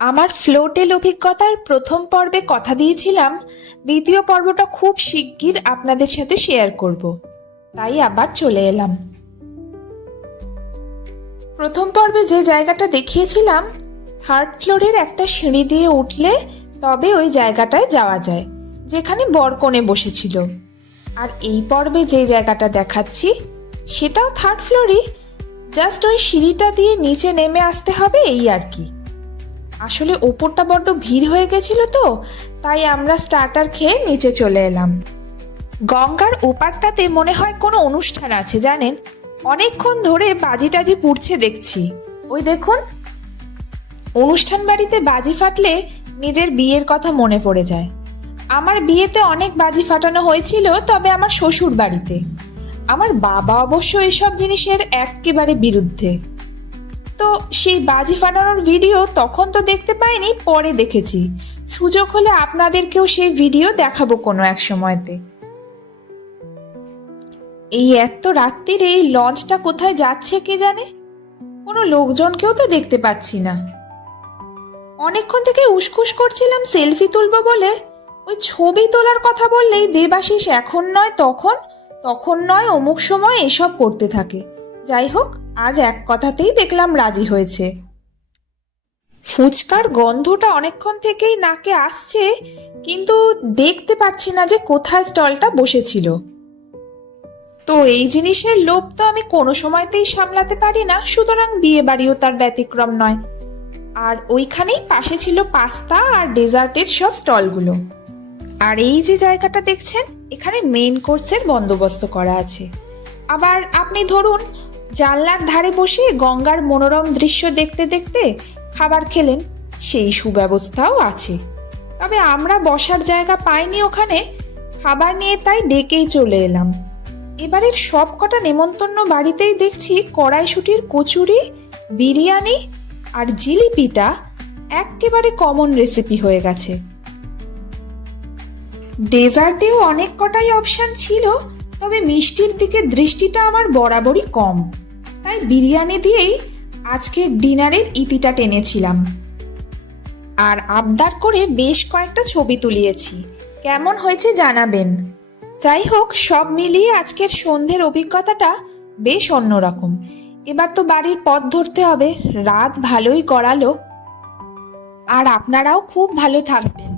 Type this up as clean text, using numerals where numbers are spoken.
আমার ফ্লোটেল অভিজ্ঞতার প্রথম পর্বে কথা দিয়েছিলাম দ্বিতীয় পর্বটা খুব শিগগির আপনাদের সাথে শেয়ার করব, তাই আবার চলে এলাম। প্রথম পর্বে যে জায়গাটা দেখিয়েছিলাম, থার্ড ফ্লোরের একটা সিঁড়ি দিয়ে উঠলে তবে ওই জায়গাটায় যাওয়া যায় যেখানে বরকনে বসেছিল। আর এই পর্বে যে জায়গাটা দেখাচ্ছি সেটাও থার্ড ফ্লোরই, জাস্ট ওই সিঁড়িটা দিয়ে নিচে নেমে আসতে হবে এই আর কি। আসলে ওপরটা বড্ড ভিড় হয়ে গেছিল তো, তাই আমরা স্টার্টার খেয়ে নিচে চলে এলাম। গঙ্গার ওপারটাতে মনে হয় কোনো অনুষ্ঠান আছে জানেন, অনেকক্ষণ ধরে বাজি টাজি পুড়ছে দেখছি। ওই দেখুন, অনুষ্ঠান বাড়িতে বাজি ফাটলে নিজের বিয়ের কথা মনে পড়ে যায়। আমার বিয়েতে অনেক বাজি ফাটানো হয়েছিল, তবে আমার শ্বশুর বাড়িতে। আমার বাবা অবশ্য এসব জিনিসের একেবারে বিরুদ্ধে। তো সেই বাজি ফাটানোর ভিডিও তখন তো দেখতে পাইনি, পরে দেখেছি। সুযোগ হলে আপনাদেরকেও সেই ভিডিও দেখাবো কোনো এক সময়তে। এই এত রাত্রির এই লঞ্চটা কোথায় যাচ্ছে কে জানে, কোনো লোকজনকেও তো দেখতে পাচ্ছি না। অনেকক্ষণ থেকে উসখুস করছিলাম সেলফি তুলবো বলে, ওই ছবি তোলার কথা বললেই দেবাশিস এখন নয় তখন, তখন নয় অমুক সময় এসব করতে থাকে। যাই হোক, আজ এক কথাতেই দেখলাম রাজি হয়েছে। ফুচকার গন্ধটা অনেকক্ষণ থেকেই নাকে আসছে, কিন্তু দেখতে পাচ্ছি না যে কোথায় স্টলটা বসেছিল। তো এই জিনিসের লোভ তো আমি কোনো সময়তেই সামলাতে পারি না, সুতরাং বিয়ে বাড়িও তার ব্যতিক্রম নয়। আর ওইখানেই পাশে ছিল পাস্তা আর ডেজার্টের সব স্টলগুলো। আর এই যে জায়গাটা দেখছেন, এখানে মেইন কোর্সের বন্দোবস্ত করা আছে। আবার আপনি ধরুন জানলার ধারে বসে গঙ্গার মনোরম দৃশ্য দেখতে দেখতে খাবার খেলেন, সেই সুব্যবস্থাও আছে। তবে আমরা বসার জায়গা পাইনি ওখানে, খাবার নিয়ে তাই ডেকেই চলে এলাম। এবারের সব কটা নেমন্তন্ন বাড়িতেই দেখছি কড়াইশুঁটির কচুরি, বিরিয়ানি আর জিলিপিটা একেবারে কমন রেসিপি হয়ে গেছে। ডেজার্টেও অনেক কটাই অপশান ছিল, তবে মিষ্টির দিকে দৃষ্টিটা আমার বরাবরই কম, তাই বিরিয়ানি দিয়েই আজকের ডিনারের ইতিটা টেনেছিলাম। আর আবদার করে বেশ কয়েকটা ছবি তুলিয়েছি, কেমন হয়েছে জানাবেন। যাই হোক, সব মিলিয়ে আজকের সন্ধ্যের অভিজ্ঞতাটা বেশ অন্যরকম। এবার তো বাড়ির পথ ধরতে হবে, রাত ভালোই গড়ালো। আর আপনারাও খুব ভালো থাকবেন।